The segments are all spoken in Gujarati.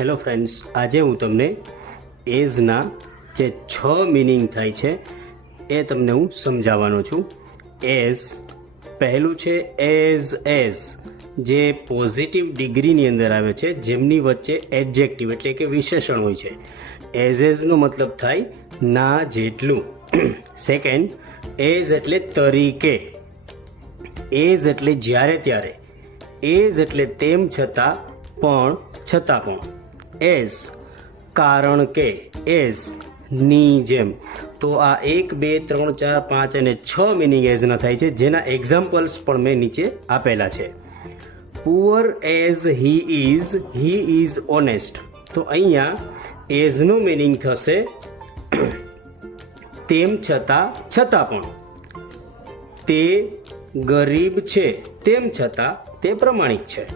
હેલો ફ્રેન્ડ્સ, આજે હું તમને એઝના જે 6 મિનિંગ થાય છે એ તમને હું સમજાવવાનો છું. એઝ પહેલું છે એઝ જે પોઝિટિવ ડિગ્રીની અંદર આવે છે, જેમની વચ્ચે એડજેક્ટિવ એટલે કે વિશેષણ હોય છે. એઝનો મતલબ થાય ના જેટલું. સેકન્ડ, એઝ એટલે તરીકે. એઝ એટલે જ્યારે ત્યારે. એઝ એટલે તેમ છતાં પણ. એઝ કારણ કે. એઝ ની જેમ. તો આ 1, 2, 3, 4, 5 અને 6 મિનિંગ એઝના થાય છે, જેના એક્ઝામ્પલ્સ પણ મેં નીચે આપેલા છે. Poor as he is honest. તો અહીંયા એઝનો મિનિંગ થશે તેમ છતાં પણ. તે ગરીબ છે તેમ છતાં તે પ્રમાણિક છે.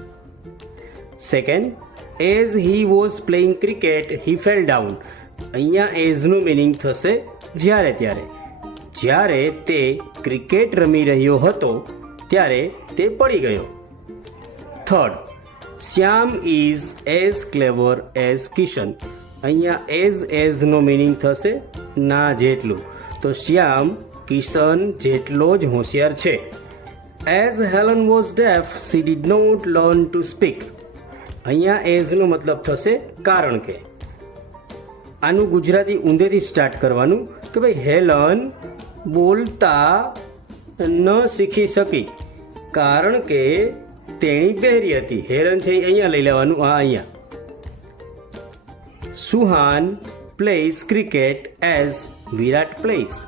Second, as he was playing cricket he fell down. અહીંયા એઝનું મિનિંગ થશે જ્યારે ત્યારે. જ્યારે તે ક્રિકેટ રમી રહ્યો હતો ત્યારે તે પડી ગયો. Third, Shyam is as clever as Kishan. અહીંયા એઝનો મિનિંગ થશે ના જેટલું. તો શ્યામ કિશન જેટલો જ હોશિયાર છે. As Helen was deaf she did not learn to speak. અહીંયા એઝનો મતલબ થશે કારણ કે. આનું ગુજરાતી ઊંધેથી સ્ટાર્ટ કરવાનું કે ભાઈ હેલન બોલતા ન શીખી શકી કારણ કે તેણી બહેરી હતી. હેલન છે અહીંયા લઈ લેવાનું. અહીંયા સુહાન પ્લેઝ ક્રિકેટ એઝ વિરાટ પ્લેઝ.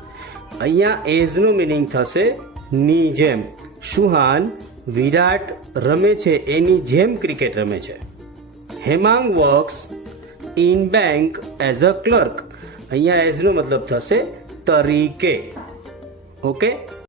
અહીંયા એઝનો મિનિંગ થશે ની જેમ. સુહાન વિરાટ રમે છે એની જેમ ક્રિકેટ રમે છે. Hemang works in bank as a clerk. અહીંયા એઝનો મતલબ થશે તરીકે. ઓકે.